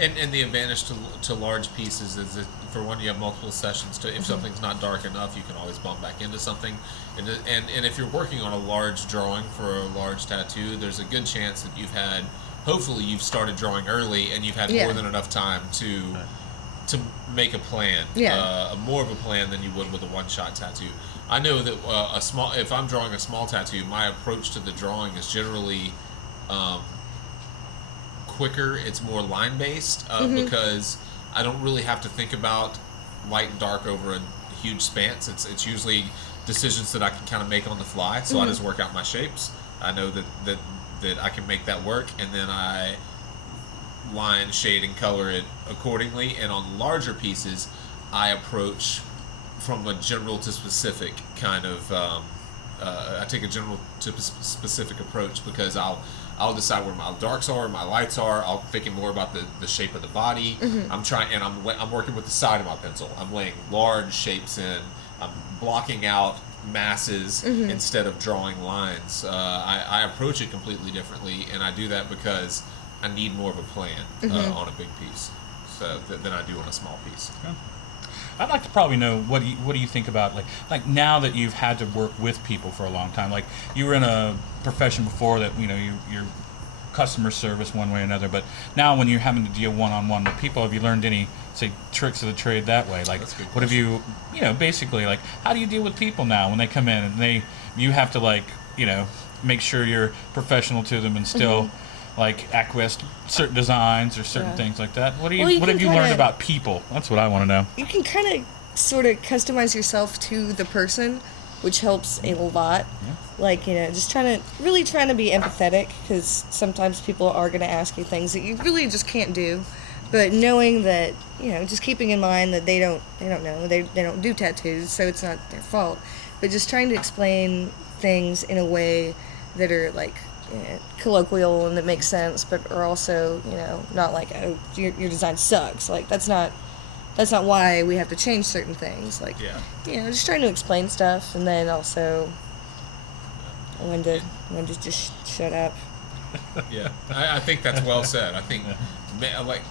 And the advantage to large pieces is that, for one, you have multiple sessions. If something's not dark enough, you can always bump back into something. And if you're working on a large drawing for a large tattoo, there's a good chance that hopefully you've started drawing early and you've had more than enough time to make a plan. More of a plan than you would with a one-shot tattoo. I know that if I'm drawing a small tattoo, my approach to the drawing is generally quicker. It's more line based because I don't really have to think about light and dark over a huge span. It's usually decisions that I can kind of make on the fly. So I just work out my shapes. I know that I can make that work, and then I line, shade, and color it accordingly. And on larger pieces, I approach from a general to specific kind of. I take a general to specific approach because I'll decide where my darks are, my lights are. I'll thinking more about the shape of the body. I'm working with the side of my pencil. I'm laying large shapes in. I'm blocking out masses instead of drawing lines. I approach it completely differently, and I do that because I need more of a plan on a big piece than I do on a small piece. Yeah. I'd like to probably know what do you think about like now that you've had to work with people for a long time. Like you were in a profession before that you're customer service one way or another, but now when you're having to deal one-on-one with people, have you learned any tricks of the trade that way? Like what have you basically like how do you deal with people now when they come in and you have to make sure you're professional to them and still like acquiesce certain designs or certain things like that. What have you learned about people? That's what I want to know. You can kind of sort of customize yourself to the person, which helps a lot. Yeah. Like, just trying to be empathetic, because sometimes people are going to ask you things that you really just can't do. But knowing that, just keeping in mind that they don't know, they don't do tattoos, so it's not their fault. But just trying to explain things in a way that are like colloquial and that makes sense, but are also not like, oh, your design sucks. Like that's not why we have to change certain things. Like just trying to explain stuff, and then also when to just shut up. Yeah, I think that's well said. I think like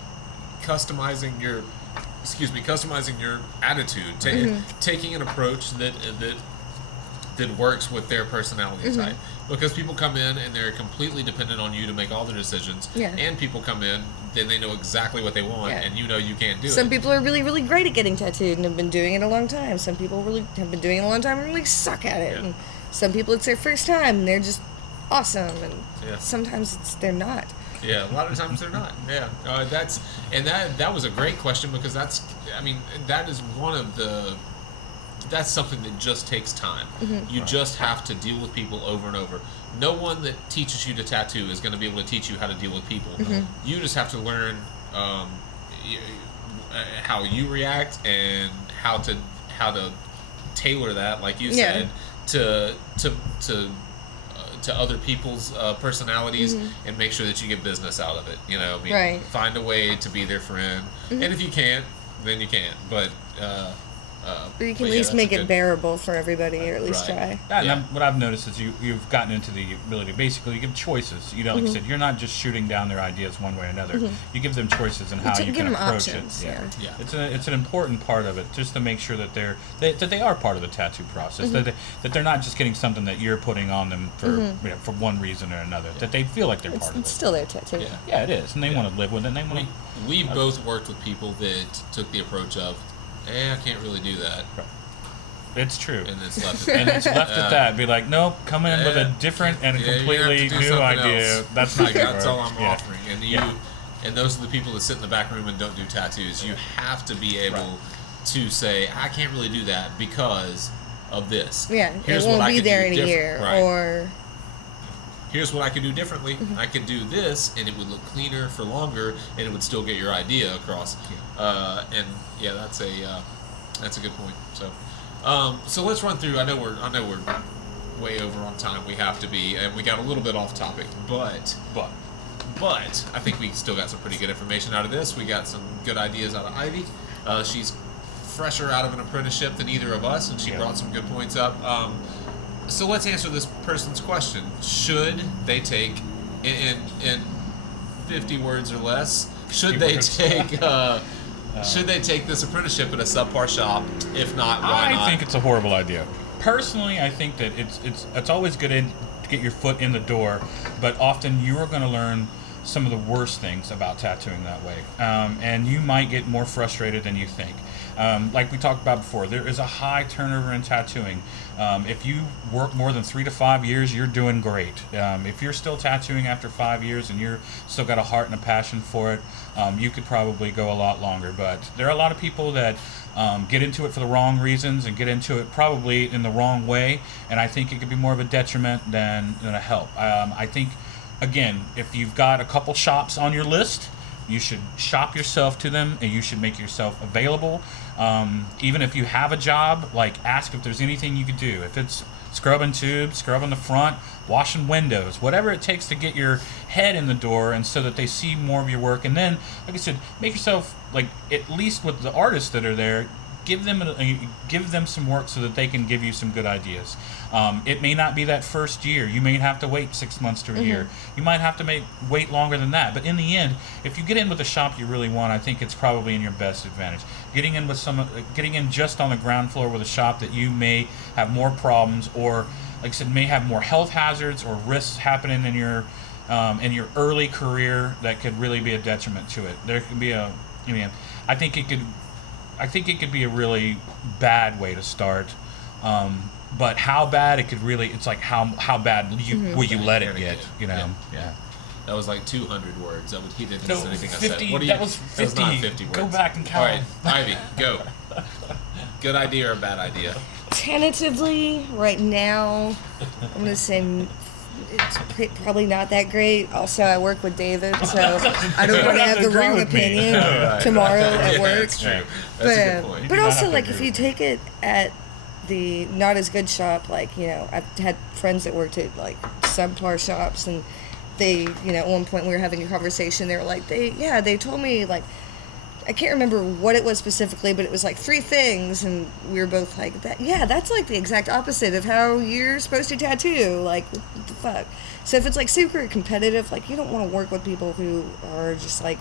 customizing your attitude, taking an approach that works with their personality type. Because people come in and they're completely dependent on you to make all their decisions. Yeah. And people come in, then they know exactly what they want, and you can't do it. Some people are really, really great at getting tattooed and have been doing it a long time. Some people really have been doing it a long time and really suck at it. Yeah. And some people, it's their first time and they're just awesome. And sometimes they're not. Yeah, a lot of times they're not. Yeah, that was a great question, because that is one of the. That's something that just takes time. You just have to deal with people over and over. No one that teaches you to tattoo is going to be able to teach you how to deal with people. You just have to learn how you react and how to tailor that, like you said, to other people's personalities, and make sure that you get business out of it. Find a way to be their friend, and if you can't, then you can't. But you can at least make it bearable for everybody, or at least try. What I've noticed is you've gotten into the ability to basically give choices. Like you said, you're not just shooting down their ideas one way or another. You give them choices in how you can approach options, it. It's an important part of it, just to make sure that they are part of the tattoo process. That they're not just getting something that you're putting on them for one reason or another. That they feel like they're part of it. It's still their tattoo. Yeah, it is, and they want to live with it. And they want. We've both worked with people that took the approach of, I can't really do that. Right. It's true. And it's left at that. Be like, nope, come in with a different and a completely new idea. Else. That's not that's all I'm offering. And and those are the people that sit in the back room and don't do tattoos. You have to be able to say, I can't really do that because of this. Yeah, Here's it won't what I be could there do in a different- year, right. or Here's what I could do differently. I could do this, and it would look cleaner for longer, and it would still get your idea across. And yeah, that's a good point. So let's run through. I know we're way over on time. We have to be, and we got a little bit off topic, but I think we still got some pretty good information out of this. We got some good ideas out of Ivy. She's fresher out of an apprenticeship than either of us, and she brought some good points up. So let's answer this person's question. Should they take, in 50 words or less, should they take this apprenticeship at a subpar shop? If not, why not? I think it's a horrible idea. Personally, I think that it's always good to get your foot in the door, but often you are going to learn some of the worst things about tattooing that way, and you might get more frustrated than you think. Like we talked about before, there is a high turnover in tattooing. If you work more than 3 to 5 years, you're doing great. If you're still tattooing after 5 years and you're still got a heart and a passion for it, you could probably go a lot longer. But there are a lot of people that get into it for the wrong reasons and get into it probably in the wrong way, and I think it could be more of a detriment than a help. I think, again, if you've got a couple shops on your list, you should shop yourself to them, and you should make yourself available. Even if you have a job, like, ask if there's anything you could do. If it's scrubbing tubes, scrubbing the front, washing windows, whatever it takes to get your head in the door, and so that they see more of your work. And then, like I said, make yourself, like, at least with the artists that are there, give them some work so that they can give you some good ideas. It may not be that first year. You may have to wait 6 months to a year. You might have to wait longer than that. But in the end, if you get in with a shop you really want, I think it's probably in your best advantage. Getting in just on the ground floor with a shop that you may have more problems, or, like I said, may have more health hazards or risks happening in your early career that could really be a detriment to it. There can be I think it could be a really bad way to start. But how bad it could really, it's like how bad will you let it get, you know? Yeah. That was like 200 words. He didn't No, say anything 50, I said. What do you, that was 50. That was not 50 words. Go back and count. All right, Ivy, go. Good idea or a bad idea? tentatively right now, I'm gonna say it's probably not that great. Also, I work with David, so I don't want to have the agree wrong with me. opinion tomorrow at work. That's true. That's a good point. But do not also, have to like, agree if you with take it at the not as good shop, like, you know, I've had friends that worked at, like, subpar shops, and they, you know, at one point we were having a conversation, they were like, they told me, like, I can't remember what it was specifically, but it was like 3 things, and we were both like, that's like the exact opposite of how you're supposed to tattoo. Like, what the fuck? So if it's like super competitive, like, you don't want to work with people who are just like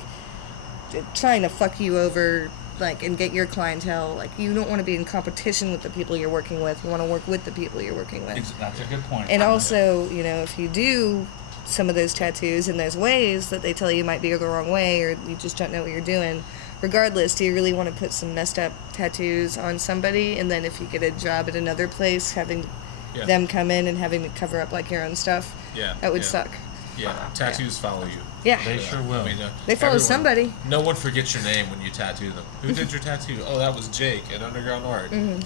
trying to fuck you over, like, and get your clientele. Like, you don't want to be in competition with the people you're working with. You want to work with the people you're working with. That's a good point. And also, you know, if you do some of those tattoos in those ways that they tell you might be the wrong way, or you just don't know what you're doing, regardless, do you really want to put some messed up tattoos on somebody, and then if you get a job at another place, having them come in and having to cover up, like, your own stuff? That would suck. Yeah, tattoos follow you. Yeah. They sure will. I mean, They follow somebody. No one forgets your name when you tattoo them. Who did your tattoo? Oh, that was Jake at Underground Art in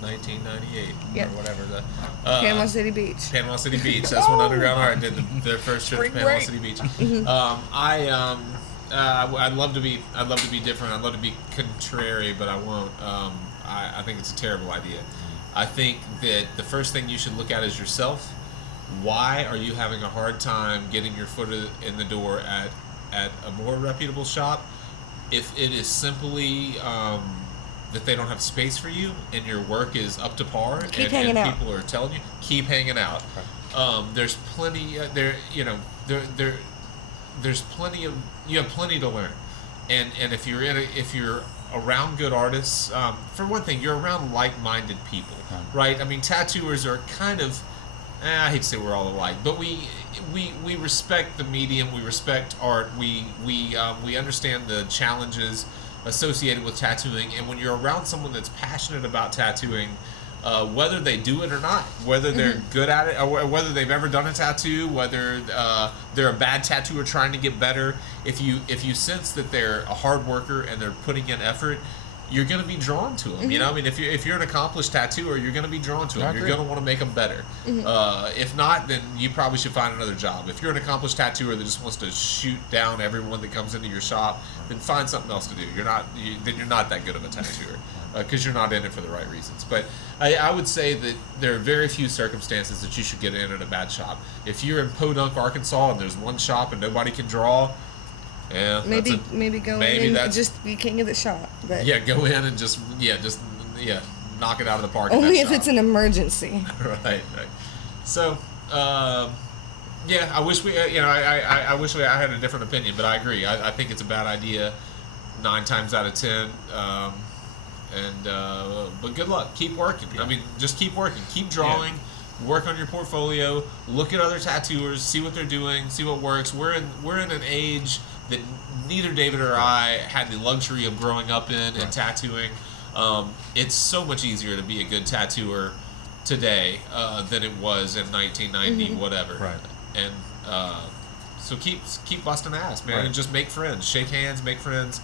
1998 Yep. or whatever. Panama City Beach. Panama City Beach. That's when Underground Art did their first trip to Spring Panama break. City Beach. I'd love to be different. I'd love to be contrary, but I won't. I think it's a terrible idea. I think that the first thing you should look at is yourself. Why are you having a hard time getting your foot in the door at a more reputable shop? If it is simply that they don't have space for you and your work is up to par, and people are telling you, keep hanging out. There's plenty there's plenty of, you have plenty to learn, and if you're around good artists, for one thing, you're around like-minded people, right? I mean, tattooers are kind of, I hate to say we're all alike, but we respect the medium, we respect art, we understand the challenges associated with tattooing, and when you're around someone that's passionate about tattooing, whether they do it or not, whether they're good at it, or whether they've ever done a tattoo, whether they're a bad tattooer trying to get better. If you sense that they're a hard worker and they're putting in effort, you're going to be drawn to them. You know, I mean, if you're an accomplished tattooer, you're going to be drawn to them. You're going to want to make them better. If not, then you probably should find another job. If you're an accomplished tattooer that just wants to shoot down everyone that comes into your shop, then find something else to do. Then you're not that good of a tattooer because you're not in it for the right reasons. But I would say that there are very few circumstances that you should get in at a bad shop. If you're in Podunk, Arkansas, and there's one shop and nobody can draw. Yeah, maybe go in and just be king of the shop. But yeah, go in and just knock it out of the park. Only if it's an emergency. Right. So, yeah, I wish I wish I had a different opinion, but I agree. I think it's a bad idea 9 times out of 10. But good luck. Keep working. I mean, just keep working. Keep drawing. Work on your portfolio. Look at other tattooers. See what they're doing. See what works. We're in an age that neither David or I had the luxury of growing up in and tattooing. It's so much easier to be a good tattooer today than it was in 1990, whatever. Right. And so keep busting ass, man, and just make friends. Shake hands, make friends,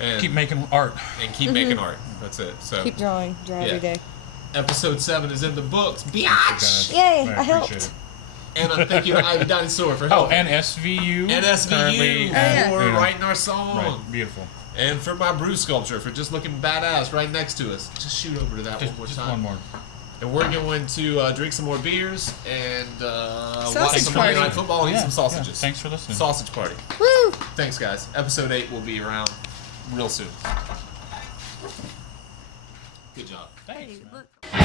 and Keep making art. and keep making art. That's it. So Keep drawing. Draw every day. episode 7 is in the books. Biatch! Yay! I appreciate helped. it. And thank you to Ivy Dinosaur for Oh, helping. and SVU. And SVU currently, for yeah. writing our song. Right, beautiful. And for my brew sculpture for just looking badass right next to us. Just shoot over to that one more Just time. one more. And we're going to drink some more beers and watch Sausage some Monday party. Night Football and eat some sausages. Yeah. Thanks for listening. Sausage party. Woo! Thanks, guys. Episode 8 will be around real soon. Good job. Thanks. Hey, man. look.